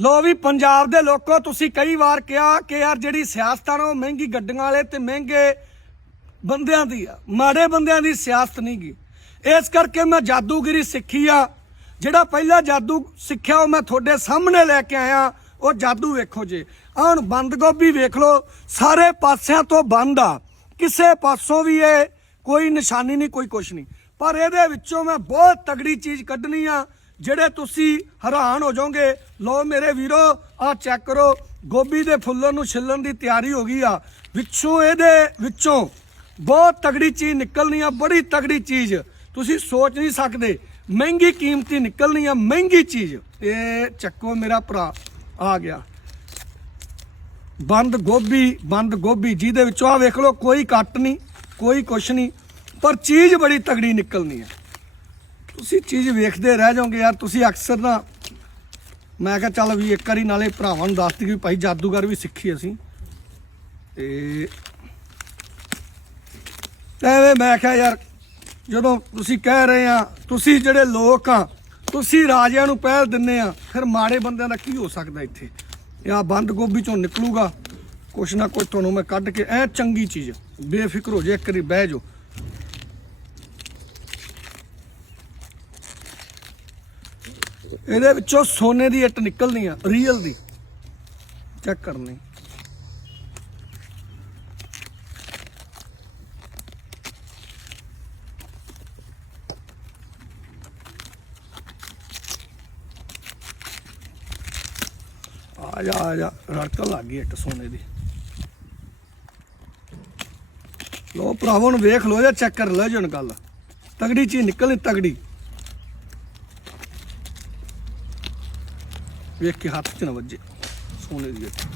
ਲੋ ਵੀ ਪੰਜਾਬ ਦੇ ਲੋਕੋ, ਤੁਸੀਂ ਕਈ ਵਾਰ ਕਿਹਾ ਕਿ ਯਾਰ ਜਿਹੜੀ ਸਿਆਸਤ ਆ ਨਾ, ਉਹ ਮਹਿੰਗੀ ਗੱਡੀਆਂ ਵਾਲੇ ਤੇ ਮਹਿੰਗੇ ਬੰਦਿਆਂ ਦੀ ਆ। ਮਾੜੇ ਬੰਦਿਆਂ ਦੀ ਸਿਆਸਤ ਨਹੀਂ ਗੀ। ਇਸ ਕਰਕੇ ਮੈਂ ਜਾਦੂਗਰੀ ਸਿੱਖੀ ਆ। ਜਿਹੜਾ ਪਹਿਲਾ ਜਾਦੂ ਸਿੱਖਿਆ ਉਹ ਮੈਂ ਤੁਹਾਡੇ ਸਾਹਮਣੇ ਲੈ ਕੇ ਆਇਆ, ਉਹ ਜਾਦੂ ਵੇਖੋ ਜੇ। ਆਹ ਹੁਣ ਬੰਦ ਗੋਭੀ ਵੇਖ ਲਓ, ਸਾਰੇ ਪਾਸਿਆਂ ਤੋਂ ਬੰਦ ਆ। ਕਿਸੇ ਪਾਸੋਂ ਵੀ ਇਹ ਕੋਈ ਨਿਸ਼ਾਨੀ ਨਹੀਂ, ਕੋਈ ਕੁਛ ਨਹੀਂ। ਪਰ ਇਹਦੇ ਵਿੱਚੋਂ ਮੈਂ ਬਹੁਤ ਤਗੜੀ ਚੀਜ਼ ਕੱਢਣੀ ਆ। ਜਿਹੜੇ ਤੁਸੀਂ ਹੈਰਾਨ ਹੋ ਜਾਓਗੇ, ਲਓ ਮੇਰੇ ਵੀਰੋ ਆਹ ਚੈੱਕ ਕਰੋ, ਗੋਭੀ ਦੇ ਫੁੱਲਾਂ ਨੂੰ ਛਿੱਲਣ ਦੀ ਤਿਆਰੀ ਹੋ ਗਈ ਆ। ਵਿੱਚੋਂ ਇਹਦੇ ਵਿੱਚੋਂ ਬਹੁਤ ਤਗੜੀ ਚੀਜ਼ ਨਿਕਲਣੀ ਆ, ਬੜੀ ਤਗੜੀ ਚੀਜ਼। ਤੁਸੀਂ ਸੋਚ ਨਹੀਂ ਸਕਦੇ, ਮਹਿੰਗੀ ਕੀਮਤੀ ਨਿਕਲਣੀ ਆ, ਮਹਿੰਗੀ ਚੀਜ਼। ਇਹ ਚੱਕੋ ਮੇਰਾ ਭਰਾ, ਆ ਗਿਆ। ਬੰਦ ਗੋਭੀ ਬੰਦ ਗੋਭੀ, ਜਿਹਦੇ ਵਿੱਚੋਂ ਆ ਵੇਖ ਲਓ, ਕੋਈ ਕੱਟ ਨਹੀਂ, ਕੋਈ ਕੁਛ ਨਹੀਂ, ਪਰ ਚੀਜ਼ ਬੜੀ ਤਗੜੀ ਨਿਕਲਣੀ ਆ। ਤੁਸੀਂ ਚੀਜ਼ ਵੇਖਦੇ ਰਹਿ ਜਾਓਗੇ ਯਾਰ, ਤੁਸੀਂ ਅਕਸਰ ਨਾ, ਮੈਂ ਕਿਹਾ ਚੱਲ ਵੀ ਇੱਕ ਵਾਰੀ ਨਾਲੇ ਭਰਾਵਾਂ ਨੂੰ ਦੱਸਦੀ ਦਈਏ ਵੀ ਭਾਈ ਜਾਦੂਗਰ ਵੀ ਸਿੱਖੀ ਅਸੀਂ। ਤੇ ਐਵੇਂ ਮੈਂ ਕਿਹਾ ਯਾਰ, ਜਦੋਂ ਤੁਸੀਂ ਕਹਿ ਰਹੇ ਆ, ਤੁਸੀਂ ਜਿਹੜੇ ਲੋਕ ਆ, ਤੁਸੀਂ ਰਾਜਿਆਂ ਨੂੰ ਪਹਿਲ ਦਿੰਨੇ ਆ, ਫਿਰ ਮਾੜੇ ਬੰਦਿਆਂ ਦਾ ਕੀ ਹੋ ਸਕਦਾ ਇੱਥੇ? ਇਹ ਬੰਦ ਗੋਭੀ ਚੋਂ ਨਿਕਲੂਗਾ, ਕੁਛ ਨਾ ਕੁਛ ਤੁਹਾਨੂੰ ਮੈਂ ਕੱਢ ਕੇ ਐ ਚੰਗੀ ਚੀਜ਼ ਬੇਫਿਕਰ ਹੋ ਜੇ ਇੱਕ ਵਾਰੀ ਬਹਿ ਜਾਓ। ਇਹਦੇ ਵਿੱਚੋਂ ਸੋਨੇ ਦੀ ਇੱਟ ਨਿਕਲਣੀ ਆ ਰੀਅਲ ਦੀ। ਚੈੱਕ ਕਰਨੀ। ਆ ਜਾ ਆ ਜਾ, ਰੜਕਣ ਲੱਗ ਗਈ ਇੱਟ ਸੋਨੇ ਦੀ। ਲੋ ਭਰਾਵੋ ਨੂੰ ਵੇਖ ਲੋ ਜਾਂ ਚੈੱਕ ਕਰ ਲਓ ਜਣ ਗੱਲ। ਤਗੜੀ ਚੀਜ਼ ਨਿਕਲਣੀ, ਤਗੜੀ। ਵੇਖ ਕੇ ਹੱਥ 'ਚ ਨਾ ਵੱਜੇ, ਸੋਨੇ ਦੀ ਇੱਟ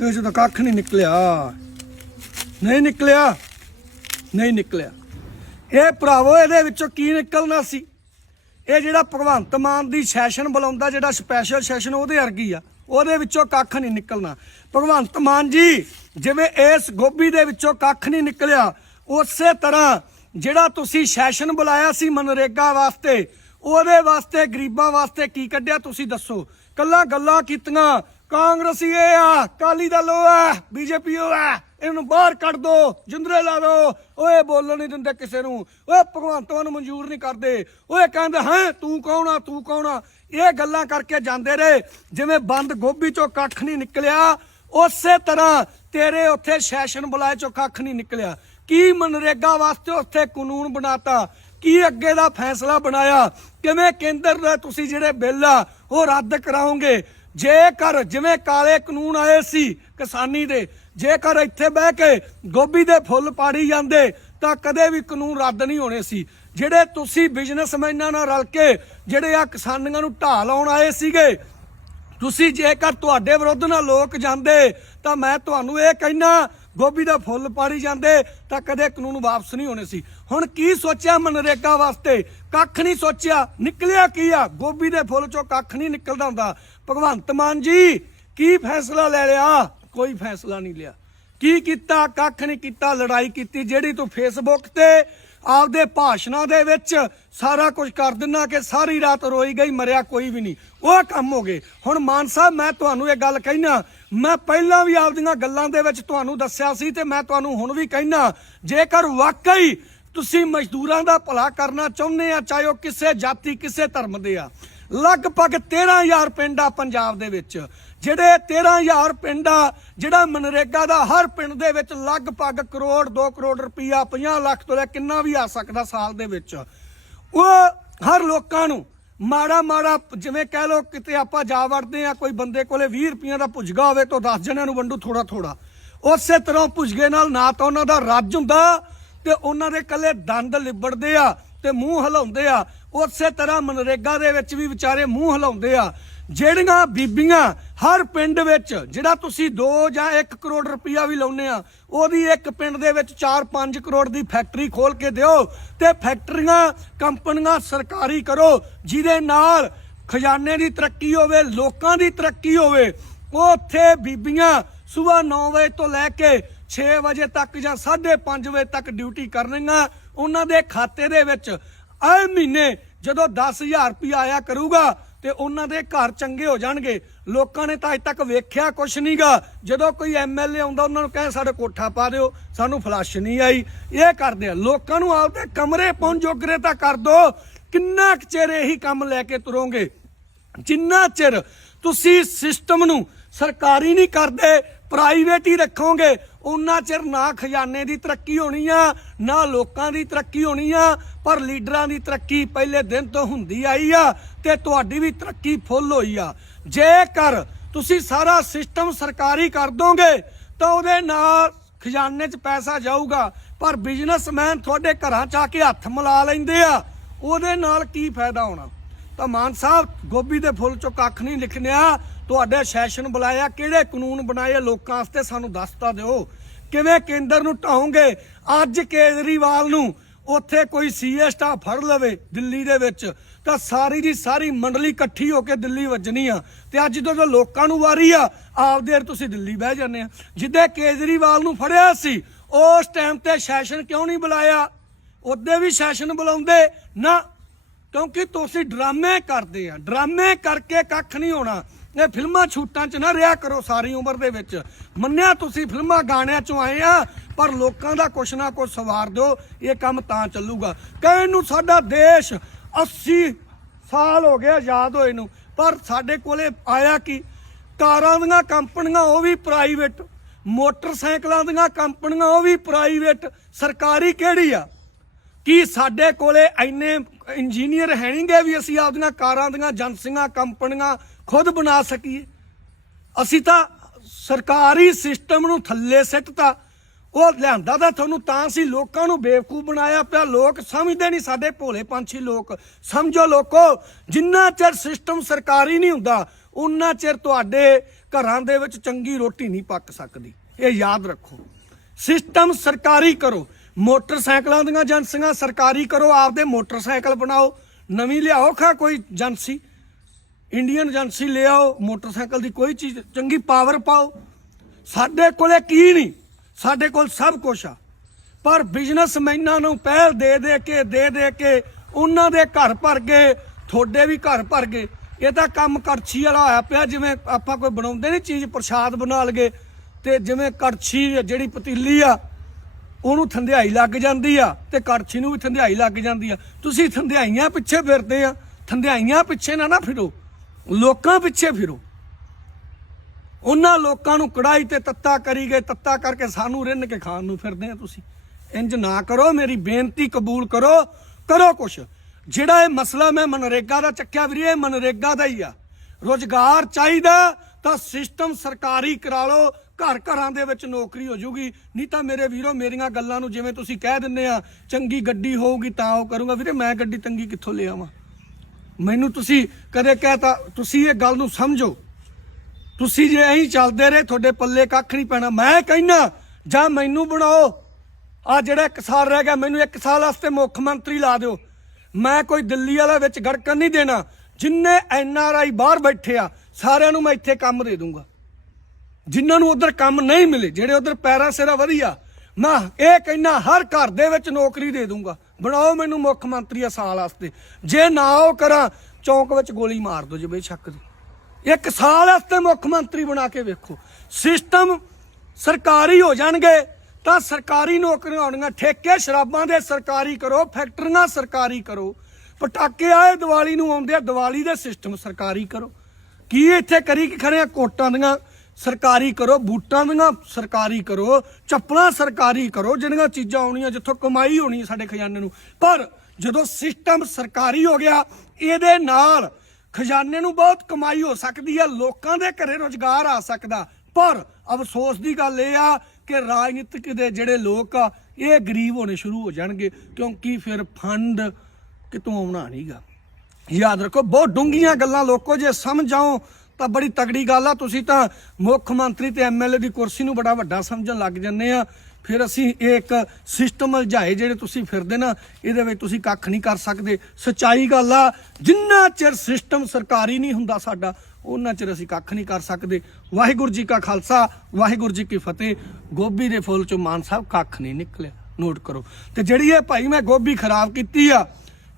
ਇਹ 'ਚੋਂ ਕੱਖ ਨਹੀਂ ਨਿਕਲਿਆ ਨਹੀਂ ਨਿਕਲਿਆ ਨਹੀਂ ਨਿਕਲਿਆ। ਇਹ ਭਰਾਵੋ, ਇਹਦੇ ਵਿੱਚੋਂ ਕੀ ਨਿਕਲਣਾ ਸੀ? ਇਹ ਜਿਹੜਾ ਭਗਵੰਤ ਮਾਨ ਦੀ ਸੈਸ਼ਨ ਬੁਲਾਉਂਦਾ, ਜਿਹੜਾ ਸਪੈਸ਼ਲ ਸੈਸ਼ਨ ਉਹਦੇ ਵਰਗੀ ਆ। ਉਹਦੇ ਵਿੱਚੋਂ ਕੱਖ ਨਹੀਂ ਨਿਕਲਣਾ। ਭਗਵੰਤ ਮਾਨ ਜੀ, ਜਿਵੇਂ ਇਸ ਗੋਭੀ ਦੇ ਵਿੱਚੋਂ ਕੱਖ ਨਹੀਂ ਨਿਕਲਿਆ, ਉਸੇ ਤਰ੍ਹਾਂ ਜਿਹੜਾ ਤੁਸੀਂ ਸੈਸ਼ਨ ਬੁਲਾਇਆ ਸੀ ਮਨਰੇਗਾ ਵਾਸਤੇ, ਉਹਦੇ ਵਾਸਤੇ, ਗਰੀਬਾਂ ਵਾਸਤੇ ਕੀ ਕੱਢਿਆ ਤੁਸੀਂ ਦੱਸੋ? ਕੱਲਾ ਗੱਲਾਂ ਕੀਤੀਆਂ। ਕਾਂਗਰਸੀ ਇਹ ਆ ਕਾਲੀ ਦਲ ਉਹ ਆ, ਬੀਜੇਪੀ ਉਹ ਆ। ਇਹਨੂੰ ਬਾਹਰ ਕੱਢ ਦੋ, ਜਿੰਦਰੇ ਲਾ ਦੋ। ਓਏ, ਬੋਲਣ ਨਹੀਂ ਦਿੰਦੇ ਕਿਸੇ ਨੂੰ। ਓਏ, ਭਗਵੰਤ ਨੂੰ ਮਨਜ਼ੂਰ ਨਹੀਂ ਕਰਦੇ। ਓਏ, ਕਹਿੰਦੇ, ਹਾਂ, ਤੂੰ ਕੌਣ ਆ, ਤੂੰ ਕੌਣ ਆ? ਇਹ ਗੱਲਾਂ ਕਰਕੇ ਜਾਂਦੇ ਰਹੇ। ਜਿਵੇਂ ਬੰਦ ਗੋਭੀ ਚੋਂ ਕੱਖ ਨਹੀਂ ਨਿਕਲਿਆ, ਉਸੇ ਤਰ੍ਹਾਂ ਤੇਰੇ ਉੱਥੇ ਸੈਸ਼ਨ ਬੁਲਾਏ ਚੋਂ ਕੱਖ ਨਹੀਂ ਨਿਕਲਿਆ। ਕੀ ਮਨਰੇਗਾ ਵਾਸਤੇ ਉੱਥੇ ਕਾਨੂੰਨ ਬਣਾਤਾ? ਕੀ ਅੱਗੇ ਦਾ ਫੈਸਲਾ ਬਣਾਇਆ? ਕਿਵੇਂ ਕੇਂਦਰ ਦਾ ਤੁਸੀਂ ਜਿਹੜੇ ਬਿੱਲ ਆ, ਉਹ ਰੱਦ ਕਰਾਓਗੇ? ਜੇਕਰ ਜਿਵੇਂ ਕਾਲੇ ਕਾਨੂੰਨ ਆਏ ਸੀ ਕਿਸਾਨੀ ਦੇ, ਜੇਕਰ ਇੱਥੇ ਬਹਿ ਕੇ ਗੋਭੀ ਦੇ ਫੁੱਲ ਪਾੜੀ ਜਾਂਦੇ, ਤਾਂ ਕਦੇ ਵੀ ਕਾਨੂੰਨ ਰੱਦ ਨਹੀਂ ਹੋਣੇ ਸੀ। ਜਿਹੜੇ ਤੁਸੀਂ ਬਿਜ਼ਨਸਮੈਨਾਂ ਨਾਲ ਰਲ ਕੇ, ਜਿਹੜੇ ਆ ਕਿਸਾਨਾਂ ਨੂੰ ਢਾਹ ਲਾਉਣ ਆਏ ਸੀਗੇ ਤੁਸੀਂ ਜੇਕਰ ਤੁਹਾਡੇ ਵਿਰੁੱਧ ਨਾਲ ਲੋਕ ਜਾਂਦੇ, ਤਾਂ ਮੈਂ ਤੁਹਾਨੂੰ ਇਹ ਕਹਿਣਾ ਗੋਭੀ ਦਾ ਫੁੱਲ ਪਾੜੀ ਜਾਂਦੇ, ਤਾਂ ਕਦੇ ਕਾਨੂੰਨ ਵਾਪਸ ਨਹੀਂ ਹੋਣੇ ਸੀ। ਹੁਣ ਕੀ ਸੋਚਿਆ ਮਨਰੇਗਾ ਵਾਸਤੇ? ਕੱਖ ਨਹੀਂ ਸੋਚਿਆ। ਨਿਕਲਿਆ ਕੀ ਆ? ਗੋਭੀ ਦੇ ਫੁੱਲ ਚੋਂ ਕੱਖ ਨਹੀਂ ਨਿਕਲਦਾ ਹੁੰਦਾ। ਭਗਵੰਤ ਮਾਨ ਜੀ, ਕੀ ਫੈਸਲਾ ਲੈ ਲਿਆ? ਕੋਈ ਫੈਸਲਾ ਨਹੀਂ ਲਿਆ। ਕੀ ਕੀਤਾ? ਕੱਖ ਨਹੀਂ ਕੀਤਾ। ਲੜਾਈ ਕੀਤੀ ਜਿਹੜੀ ਤੂੰ ਫੇਸਬੁੱਕ ਤੇ ਆਪਦੇ ਭਾਸ਼ਣਾਂ ਦੇ ਵਿੱਚ ਸਾਰਾ ਕੁਝ ਕਰ ਦਿੰਨਾ ਕਿ ਸਾਰੀ ਰਾਤ ਰੋਈ ਗਈ, ਮਰਿਆ ਕੋਈ ਵੀ ਨਹੀਂ। ਉਹ ਕੰਮ ਹੋ ਗਏ। ਹੁਣ ਮਾਨ ਸਾਹਿਬ, ਮੈਂ ਤੁਹਾਨੂੰ ਇਹ ਗੱਲ ਕਹਿਣਾ ਮੈਂ ਪਹਿਲਾਂ ਵੀ ਆਪਦੀਆਂ ਗੱਲਾਂ ਦੇ ਵਿੱਚ ਤੁਹਾਨੂੰ ਦੱਸਿਆ ਸੀ ਤੇ ਮੈਂ ਤੁਹਾਨੂੰ ਹੁਣ ਵੀ ਕਹਿਣਾ ਜੇਕਰ ਵਾਕਈ ਤੁਸੀਂ ਮਜ਼ਦੂਰਾਂ ਦਾ ਭਲਾ ਕਰਨਾ ਚਾਹੁੰਦੇ ਆ, ਚਾਹੇ ਉਹ ਕਿਸੇ ਜਾਤੀ, ਕਿਸੇ ਧਰਮ ਦੇ ਆ ਲਗਭਗ 13000 ਪਿੰਡ ਆ ਪੰਜਾਬ ਦੇ ਵਿੱਚ। ਜਿਹੜੇ 13000 ਪਿੰਡ ਆ, ਜਿਹੜਾ ਮਨਰੇਗਾ ਦਾ ਹਰ ਪਿੰਡ ਦੇ ਵਿੱਚ ਲਗਭਗ ਕਰੋੜ 2 ਕਰੋੜ ਰੁਪਈਆ 50 ਲੱਖ ਤੋਂ ਲੈ ਕਿੰਨਾ ਵੀ ਆ ਸਕਦਾ ਸਾਲ ਦੇ ਵਿੱਚ। ਉਹ ਹਰ ਲੋਕਾਂ ਨੂੰ ਮਾੜਾ ਮਾੜਾ ਜਿਵੇਂ ਕਹਿ ਲੋ ਕਿਤੇ ਆਪਾਂ ਜਾ ਵੜਦੇ ਆ, ਕੋਈ ਬੰਦੇ ਕੋਲੇ 20 ਰੁਪਈਆ ਦਾ ਭੁਜਗਾ ਹੋਵੇ ਤਾਂ 10 ਜਣਿਆਂ ਨੂੰ ਵੰਡੂ ਥੋੜਾ ਥੋੜਾ ਉਸੇ ਤਰ੍ਹਾਂ ਭੁਜਗੇ ਨਾਲ ਨਾ ਤਾਂ ਉਹਨਾਂ ਦਾ ਰੱਜ ਹੁੰਦਾ ਤੇ ਉਹਨਾਂ ਦੇ ਕੱਲੇ ਦੰਦ ਲਿਬੜਦੇ ਆ ਤੇ ਮੂੰਹ ਹਿਲਾਉਂਦੇ ਆ। ਉਸੇ ਤਰ੍ਹਾਂ ਮਨਰੇਗਾ ਦੇ ਵਿੱਚ ਵੀ ਵਿਚਾਰੇ ਮੂੰਹ ਹਿਲਾਉਂਦੇ ਆ। ਜਿਹੜੀਆਂ ਬੀਬੀਆਂ ਹਰ ਪਿੰਡ ਵਿੱਚ, ਜਿਹੜਾ ਤੁਸੀਂ 2 ਜਾਂ 1 ਕਰੋੜ ਰੁਪਈਆ ਵੀ ਲਾਉਨੇ ਆ, ਉਹਦੀ ਇੱਕ ਪਿੰਡ ਦੇ ਵਿੱਚ 4-5 ਕਰੋੜ ਦੀ ਫੈਕਟਰੀ ਖੋਲ ਕੇ ਦਿਓ ਤੇ ਫੈਕਟਰੀਆਂ, ਕੰਪਨੀਆਂ ਸਰਕਾਰੀ ਕਰੋ, ਜਿਹਦੇ ਨਾਲ ਖਜ਼ਾਨੇ ਦੀ ਤਰੱਕੀ ਹੋਵੇ, ਲੋਕਾਂ ਦੀ ਤਰੱਕੀ ਹੋਵੇ। ਉੱਥੇ ਬੀਬੀਆਂ ਸਵੇਰ 9 ਵਜੇ ਤੋਂ ਲੈ ਕੇ 6 ਵਜੇ ਤੱਕ ਜਾਂ 5:30 ਵਜੇ ਤੱਕ ਡਿਊਟੀ ਕਰਨਗੀਆਂ ਉਹਨਾਂ ਦੇ ਖਾਤੇ ਦੇ ਵਿੱਚ ਆਏ ਮਹੀਨੇ ਜਦੋਂ 10000 ਰੁਪਇਆ ਆਇਆ ਕਰੂਗਾ ਤੇ ਉਹਨਾਂ ਦੇ ਘਰ ਚੰਗੇ ਹੋ ਜਾਣਗੇ। ਲੋਕਾਂ ਨੇ ਤਾਂ ਅਜ ਤੱਕ ਵੇਖਿਆ ਕੁਛ ਨਹੀਂਗਾ ਜਦੋਂ ਕੋਈ ਐਮਐਲਏ ਆਉਂਦਾ, ਉਹਨਾਂ ਨੂੰ ਕਹੇ ਸਾਡਾ ਕੋਠਾ ਪਾ ਦਿਓ, ਸਾਨੂੰ ਫਲਸ਼ ਨਹੀਂ ਆਈ। ਇਹ ਕਰਦੇ ਆ। ਲੋਕਾਂ ਨੂੰ ਆਪਦੇ ਕਮਰੇ ਪਹੁੰਚ ਜੋਗਰੇ ਤਾਂ ਕਰ ਦੋ। ਕਿੰਨਾ ਕੁ ਚਿਰ ਇਹੀ ਕੰਮ ਲੈ ਕੇ ਤੁਰੋਗੇ? ਜਿੰਨਾ ਚਿਰ ਤੁਸੀਂ ਸਿਸਟਮ ਨੂੰ ਸਰਕਾਰੀ ਨਹੀਂ ਕਰਦੇ ਪ੍ਰਾਈਵੇਟ ਹੀ ਰੱਖੋਗੇ। ਉਹਨਾਂ ਚਿਰ ਨਾ ਖਜ਼ਾਨੇ ਦੀ ਤਰੱਕੀ ਹੋਣੀ ਆ, ਨਾ ਲੋਕਾਂ ਦੀ ਤਰੱਕੀ ਹੋਣੀ ਆ, ਪਰ ਲੀਡਰਾਂ ਦੀ ਤਰੱਕੀ ਪਹਿਲੇ ਦਿਨ ਤੋਂ ਹੁੰਦੀ ਆਈ ਆ ਤੇ ਤੁਹਾਡੀ ਵੀ ਤਰੱਕੀ ਫੁੱਲ ਹੋਈ ਆ। ਜੇਕਰ ਤੁਸੀਂ ਸਾਰਾ ਸਿਸਟਮ ਸਰਕਾਰੀ ਕਰ ਦੋਗੇ, ਤਾਂ ਉਹਦੇ ਨਾਲ ਖਜ਼ਾਨੇ 'ਚ ਪੈਸਾ ਜਾਊਗਾ, ਪਰ ਬਿਜ਼ਨਸਮੈਨ ਤੁਹਾਡੇ ਘਰਾਂ 'ਚ ਆ ਕੇ ਹੱਥ ਮਿਲਾ ਲੈਂਦੇ ਆ। ਉਹਦੇ ਨਾਲ ਕੀ ਫਾਇਦਾ ਹੋਣਾ? ਤਾਂ ਮਾਨ ਸਾਹਿਬ, ਗੋਭੀ ਦੇ ਫੁੱਲ ਚੋਂ ਕੱਖ ਨਹੀਂ ਲਿਖਣਿਆ ਤੁਹਾਡੇ ਸੈਸ਼ਨ ਬੁਲਾਇਆ, ਕਿਹੜੇ ਕਾਨੂੰਨ ਬਣਾਏ ਲੋਕਾਂ ਵਾਸਤੇ ਸਾਨੂੰ ਦੱਸਤਾ ਦਿਓ। ਕਿਵੇਂ ਕੇਂਦਰ ਨੂੰ ਢਾਉਂਗੇ ਅੱਜ ਕੇਜਰੀਵਾਲ ਨੂੰ ਉੱਥੇ ਕੋਈ ਸੀਏ ਸਟਾਫ ਫੜ ਲਵੇ ਦਿੱਲੀ ਦੇ ਵਿੱਚ, ਤਾਂ ਸਾਰੀ ਦੀ ਸਾਰੀ ਮੰਡਲੀ ਇਕੱਠੀ ਹੋ ਕੇ ਦਿੱਲੀ ਵੱਜਣੀ ਆ। ਤੇ ਅੱਜ ਜਦੋਂ ਲੋਕਾਂ ਨੂੰ ਵਾਰੀ ਆ ਆਪਦੇ ਤੁਸੀਂ ਦਿੱਲੀ ਬਹਿ ਜਾਂਦੇ ਆ। ਜਿੱਦੇ ਕੇਜਰੀਵਾਲ ਨੂੰ ਫੜਿਆ ਸੀ, ਉਸ ਟਾਈਮ ਤੇ ਸੈਸ਼ਨ ਕਿਉਂ ਨਹੀਂ ਬੁਲਾਇਆ? ਉਹਦੇ ਵੀ ਸੈਸ਼ਨ ਬੁਲਾਉਂਦੇ ਨਾ, ਕਿਉਂਕਿ ਤੁਸੀਂ ਡਰਾਮੇ ਕਰਦੇ ਆ। ਡਰਾਮੇ ਕਰਕੇ ਕੱਖ ਨਹੀਂ ਹੋਣਾ। ਇਹ ਫਿਲਮਾਂ ਛੂਟਾਂ 'ਚ ਨਾ ਰਿਹਾ ਕਰੋ ਸਾਰੀ ਉਮਰ ਦੇ ਵਿੱਚ। ਮੰਨਿਆ ਤੁਸੀਂ ਫਿਲਮਾਂ ਗਾਣਿਆਂ 'ਚੋਂ ਆਏ ਆ, ਪਰ ਲੋਕਾਂ ਦਾ ਕੁਛ ਨਾ ਕੁਛ ਸਵਾਰ ਦਿਓ, ਇਹ ਕੰਮ ਤਾਂ ਚੱਲੂਗਾ। ਕਹਿਣ ਨੂੰ ਸਾਡਾ ਦੇਸ਼ 80 ਸਾਲ ਹੋ ਗਿਆ ਆਜ਼ਾਦ ਹੋਏ ਨੂੰ, ਪਰ ਸਾਡੇ ਕੋਲੇ ਆਇਆ ਕੀ? ਕਾਰਾਂ ਦੀਆਂ ਕੰਪਨੀਆਂ ਉਹ ਵੀ ਪ੍ਰਾਈਵੇਟ ਮੋਟਰਸਾਈਕਲਾਂ ਦੀਆਂ ਕੰਪਨੀਆਂ ਉਹ ਵੀ ਪ੍ਰਾਈਵੇਟ ਸਰਕਾਰੀ ਕਿਹੜੀ ਆ? ਕੀ ਸਾਡੇ ਕੋਲੇ ਇੰਨੇ ਇੰਜੀਨੀਅਰ ਹੈ ਨਹੀਂਗੇ ਵੀ ਅਸੀਂ ਆਪਦੀਆਂ ਕਾਰਾਂ ਦੀਆਂ, ਏਜੰਸੀਆਂ, ਕੰਪਨੀਆਂ ਖੁਦ ਬਣਾ ਸਕੀਏ। ਅਸੀਂ ਤਾਂ ਸਰਕਾਰੀ ਸਿਸਟਮ ਨੂੰ ਥੱਲੇ ਸਿੱਟਤਾ ਉਹ ਲਿਆਂਦਾ ਤਾਂ ਤੁਹਾਨੂੰ ਤਾਂ ਸੀ ਲੋਕਾਂ ਨੂੰ ਬੇਵਕੂਫ ਬਣਾਇਆ ਪਿਆ। ਲੋਕ ਸਮਝਦੇ ਨਹੀਂ ਸਾਡੇ ਭੋਲੇ ਪੰਛੀ ਲੋਕ। ਸਮਝੋ ਲੋਕੋ, ਜਿੰਨਾ ਚਿਰ ਸਿਸਟਮ ਸਰਕਾਰੀ ਨਹੀਂ ਹੁੰਦਾ ਉਨਾ ਚਿਰ ਤੁਹਾਡੇ ਘਰਾਂ ਦੇ ਵਿੱਚ ਚੰਗੀ ਰੋਟੀ ਨਹੀਂ ਪੱਕ ਸਕਦੀ। ਇਹ ਯਾਦ ਰੱਖੋ। ਸਿਸਟਮ ਸਰਕਾਰੀ ਕਰੋ। ਮੋਟਰਸਾਈਕਲਾਂ ਦੀਆਂ ਏਜੰਸੀਆਂ ਸਰਕਾਰੀ ਕਰੋ। ਆਪਦੇ ਮੋਟਰਸਾਈਕਲ ਬਣਾਓ। ਨਵੀਂ ਲਿਆਓ ਖਾ ਕੋਈ ਏਜੰਸੀ। ਇੰਡੀਅਨ ਏਜੰਸੀ ਲਿਆਓ ਮੋਟਰਸਾਈਕਲ ਦੀ ਕੋਈ ਚੀਜ਼, ਚੰਗੀ ਪਾਵਰ ਪਾਓ। ਸਾਡੇ ਕੋਲੇ ਕੀ ਨਹੀਂ? ਸਾਡੇ ਕੋਲ ਸਭ ਕੁਝ ਆ। ਪਰ ਬਿਜ਼ਨਸਮੈਨਾਂ ਨੂੰ ਪਹਿਲ ਦੇ ਦੇ ਕੇ, ਦੇ ਦੇ ਕੇ ਉਹਨਾਂ ਦੇ ਘਰ ਭਰ ਗਏ, ਤੁਹਾਡੇ ਵੀ ਘਰ ਭਰ ਗਏ। ਇਹ ਤਾਂ ਕੰਮ ਕੜਛੀ ਵਾਲਾ ਹੋਇਆ ਪਿਆ, ਜਿਵੇਂ ਆਪਾਂ ਕੋਈ ਬਣਾਉਂਦੇ ਨਹੀਂ ਚੀਜ਼, ਪ੍ਰਸ਼ਾਦ ਬਣਾ ਲਗੇ ਤੇ ਜਿਵੇਂ ਕੜਛੀ ਜਿਹੜੀ ਪਤੀਲੀ ਆ, ਉਹਨੂੰ ਥੰਧਿਆਈ ਲੱਗ ਜਾਂਦੀ ਆ ਤੇ ਕੜਛੀ ਨੂੰ ਵੀ ਥੰਧਿਆਈ ਲੱਗ ਜਾਂਦੀ ਆ। ਤੁਸੀਂ ਥੰਧਿਆਈਆਂ ਪਿੱਛੇ ਫਿਰਦੇ ਆ, ਥੰਧਿਆਈਆਂ ਪਿੱਛੇ ਨਾ ਨਾ ਫਿਰੋ। ਲੋਕਾਂ ਪਿੱਛੇ ਫਿਰੋ। ਉਹਨਾਂ ਲੋਕਾਂ ਨੂੰ ਕੜਾਈ ਤੇ ਤੱਤਾ ਕਰੀ ਗਏ, ਤੱਤਾ ਕਰਕੇ ਸਾਨੂੰ ਰਿੰਨ ਕੇ ਖਾਣ ਨੂੰ ਫਿਰਦੇ ਆ ਤੁਸੀਂ। ਇੰਜ ਨਾ ਕਰੋ, ਮੇਰੀ ਬੇਨਤੀ ਕਬੂਲ ਕਰੋ ਕਰੋ ਕੁਛ। ਜਿਹੜਾ ਇਹ ਮਸਲਾ ਮੈਂ ਮਨਰੇਗਾ ਦਾ ਚੱਕਿਆ ਵੀਰੇ, ਇਹ ਮਨਰੇਗਾ ਦਾ ਹੀ ਆ। ਰੋਜ਼ਗਾਰ ਚਾਹੀਦਾ, ਤਾਂ ਸਿਸਟਮ ਸਰਕਾਰੀ ਕਰਾ ਲਓ, ਘਰ ਘਰਾਂ ਦੇ ਵਿੱਚ ਨੌਕਰੀ ਹੋ ਜੂਗੀ। ਨਹੀਂ ਤਾਂ ਮੇਰੇ ਵੀਰੋ, ਮੇਰੀਆਂ ਗੱਲਾਂ ਨੂੰ ਜਿਵੇਂ ਤੁਸੀਂ ਕਹਿ ਦਿੰਦੇ ਆ, ਚੰਗੀ ਗੱਡੀ ਹੋਊਗੀ ਤਾਂ ਉਹ ਕਰੂੰਗਾ। ਵੀਰੇ, ਮੈਂ ਗੱਡੀ ਤੰਗੀ ਕਿੱਥੋਂ ਲੈ ਆਵਾਂ? ਮੈਨੂੰ ਤੁਸੀਂ ਕਦੇ ਕਹਿਤਾ, ਤੁਸੀਂ ਇਹ ਗੱਲ ਨੂੰ ਸਮਝੋ। ਤੁਸੀਂ ਜੇ ਐਂ ਚੱਲਦੇ ਰਹੇ, ਤੁਹਾਡੇ ਪੱਲੇ ਕੱਖ ਨਹੀਂ ਪੈਣਾ। ਮੈਂ ਕਹਿਣਾ ਜਾਂ ਮੈਨੂੰ ਬਣਾਓ। ਆ ਜਿਹੜਾ ਇੱਕ ਸਾਲ ਰਹਿ ਗਿਆ, ਮੈਨੂੰ ਇੱਕ ਸਾਲ ਵਾਸਤੇ ਮੁੱਖ ਮੰਤਰੀ ਲਾ ਦਿਓ। ਮੈਂ ਕੋਈ ਦਿੱਲੀ ਵਾਲਾ ਵਿੱਚ ਗੜਕਣ ਨਹੀਂ ਦੇਣਾ। ਜਿੰਨੇ ਐਨ ਆਰ ਆਈ ਬਾਹਰ ਬੈਠੇ ਆ, ਸਾਰਿਆਂ ਨੂੰ ਮੈਂ ਇੱਥੇ ਕੰਮ ਦੇ ਦੂੰਗਾ। ਜਿਨ੍ਹਾਂ ਨੂੰ ਉਧਰ ਕੰਮ ਨਹੀਂ ਮਿਲੇ, ਜਿਹੜੇ ਉਧਰ ਪੈਰਾ ਸਿਰਾ ਵਧੀਆ, ਮੈਂ ਇਹ ਕਹਿਣਾ ਹਰ ਘਰ ਦੇ ਵਿੱਚ ਨੌਕਰੀ ਦੇ ਦੂੰਗਾ। ਬਣਾਓ ਮੈਨੂੰ ਮੁੱਖ ਮੰਤਰੀ ਆ ਸਾਲ ਵਾਸਤੇ। ਜੇ ਨਾ ਉਹ ਕਰਾਂ, ਚੌਂਕ ਵਿੱਚ ਗੋਲੀ ਮਾਰ ਦੋ ਜੇ ਬੇਸ਼ੱਕ ਦੀ ਇੱਕ ਸਾਲ ਵਾਸਤੇ ਮੁੱਖ ਮੰਤਰੀ ਬਣਾ ਕੇ ਵੇਖੋ। ਸਿਸਟਮ ਸਰਕਾਰੀ ਹੋ ਜਾਣਗੇ, ਤਾਂ ਸਰਕਾਰੀ ਨੌਕਰੀਆਂ ਹੋਣਗੀਆਂ ਠੇਕੇ ਸ਼ਰਾਬਾਂ ਦੇ ਸਰਕਾਰੀ ਕਰੋ, ਫੈਕਟਰੀਆਂ ਸਰਕਾਰੀ ਕਰੋ। ਪਟਾਕੇ ਆਏ, ਦੀਵਾਲੀ ਨੂੰ ਆਉਂਦੇ ਆ, ਦੀਵਾਲੀ ਦੇ ਸਿਸਟਮ ਸਰਕਾਰੀ ਕਰੋ। ਕੀ ਇੱਥੇ ਕਰੀ ਕਿ ਖੜੇ ਕੋਟਾਂ ਦੀਆਂ? ਸਰਕਾਰੀ ਕਰੋ, ਬੂਟਾਂ ਦੀਆਂ ਸਰਕਾਰੀ ਕਰੋ, ਚੱਪਲਾਂ ਸਰਕਾਰੀ ਕਰੋ, ਜਿਹੜੀਆਂ ਚੀਜ਼ਾਂ ਆਉਣੀਆਂ ਜਿੱਥੋਂ ਕਮਾਈ ਹੋਣੀ ਹੈ ਸਾਡੇ ਖਜ਼ਾਨੇ ਨੂੰ। ਪਰ ਜਦੋਂ ਸਿਸਟਮ ਸਰਕਾਰੀ ਹੋ ਗਿਆ, ਇਹਦੇ ਨਾਲ ਖਜ਼ਾਨੇ ਨੂੰ ਬਹੁਤ ਕਮਾਈ ਹੋ ਸਕਦੀ ਹੈ, ਲੋਕਾਂ ਦੇ ਘਰੇ ਰੋਜ਼ਗਾਰ ਆ ਸਕਦਾ। ਪਰ ਅਫਸੋਸ ਦੀ ਗੱਲ ਇਹ ਆ ਕਿ ਰਾਜਨੀਤਿਕ ਦੇ ਜਿਹੜੇ ਲੋਕ ਆ, ਇਹ ਗਰੀਬ ਹੋਣੇ ਸ਼ੁਰੂ ਹੋ ਜਾਣਗੇ, ਕਿਉਂਕਿ ਫਿਰ ਫੰਡ ਕਿਤੋਂ ਆਉਣਾ ਨਹੀਂਗਾ ਯਾਦ ਰੱਖੋ, ਬਹੁਤ ਡੂੰਘੀਆਂ ਗੱਲਾਂ ਲੋਕੋ ਜੇ ਸਮਝ ਆਓ ਤਾਂ ਬੜੀ ਤਗੜੀ ਗੱਲ ਆ। ਤੁਸੀਂ ਤਾਂ ਮੁੱਖ ਮੰਤਰੀ ਤੇ ਐਮਐਲਏ ਦੀ ਕੁਰਸੀ ਨੂੰ ਬੜਾ ਵੱਡਾ ਸਮਝਣ ਲੱਗ ਜੰਨੇ ਆ। ਫਿਰ ਅਸੀਂ ਇਹ ਇੱਕ ਸਿਸਟਮ ਉਲਝਾਏ ਜਿਹੜੇ ਤੁਸੀਂ ਫਿਰਦੇ ਨਾ, ਇਹਦੇ ਵਿੱਚ ਤੁਸੀਂ ਕੱਖ ਨਹੀਂ ਕਰ ਸਕਦੇ। ਸਚਾਈ ਗੱਲ ਆ, ਜਿੰਨਾ ਚਿਰ ਸਿਸਟਮ ਸਰਕਾਰੀ ਨਹੀਂ ਹੁੰਦਾ ਸਾਡਾ, ਉਹਨਾਂ ਚਿਰ ਅਸੀਂ ਕੱਖ ਨਹੀਂ ਕਰ ਸਕਦੇ। ਵਾਹਿਗੁਰੂ ਜੀ ਕਾ ਖਾਲਸਾ, ਵਾਹਿਗੁਰੂ ਜੀ ਕੀ ਫਤਿਹ। ਗੋਭੀ ਦੇ ਫੁੱਲ ਚੋਂ ਮਾਨ ਸਾਹਿਬ ਕੱਖ ਨਹੀਂ ਨਿਕਲਿਆ। ਨੋਟ ਕਰੋ। ਤੇ ਜਿਹੜੀ ਇਹ ਭਾਈ ਮੈਂ ਗੋਭੀ ਖਰਾਬ ਕੀਤੀ ਆ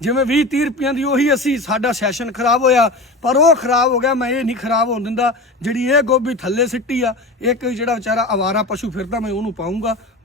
ਜਿਵੇਂ 20 30 ਰੁਪਈਆਂ ਦੀ ਉਹੀ ਅਸੀਂ, ਸਾਡਾ ਸੈਸ਼ਨ ਖਰਾਬ ਹੋਇਆ, ਪਰ ਉਹ ਖਰਾਬ ਹੋ ਗਿਆ, ਮੈਂ ਇਹ ਨਹੀਂ ਖਰਾਬ ਹੋਣ ਦਿੰਦਾ। ਜਿਹੜੀ ਇਹ ਗੋਭੀ ਥੱਲੇ ਸਿੱਟੀ ਆ ਇੱਕ ਜਿਹੜਾ ਵਿਚਾਰਾ ਆਵਾਰਾ ਪਸ਼ੂ ਫਿਰਦਾ, ਮੈਂ ਉਹਨੂੰ ਪਾਉਂਗਾ।